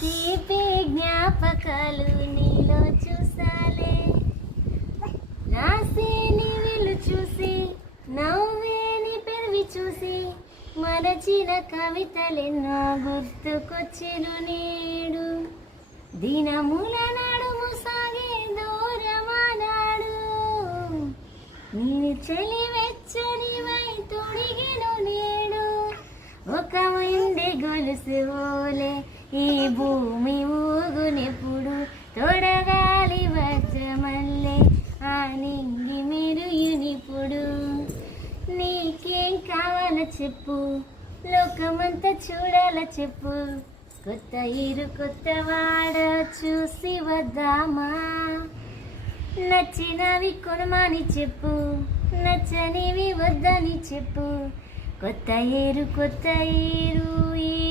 తీపి జ్ఞాపకాలు నీలో చూసాలే, రాసే నీ విలు చూసి నవ్వే నీ పెరివి చూసి మరచిన కవితలెన్నో గుర్తుకొచ్చెను నేడు. దినముల నడుము సాగే దూరమానాడు, నీ చెలి వెచ్చనివై తొడిగెను నేడు. ఒక ఉండే గొలుసు ఓలే ఈ భూమి ఊగునెప్పుడు, తొడగాలి వజ్రమల్లే ఆ నింగి మెరుయునిప్పుడు. నీకేం కావాలో చెప్పు, లోకమంతా చూడాల చెప్పు, కొత్త ఇరు కొత్త వాడ చూసి వద్దామా. నచ్చినవి కొనమని చెప్పు, నచ్చనివి వద్దని చెప్పు, కొత్త ఇరు ఈ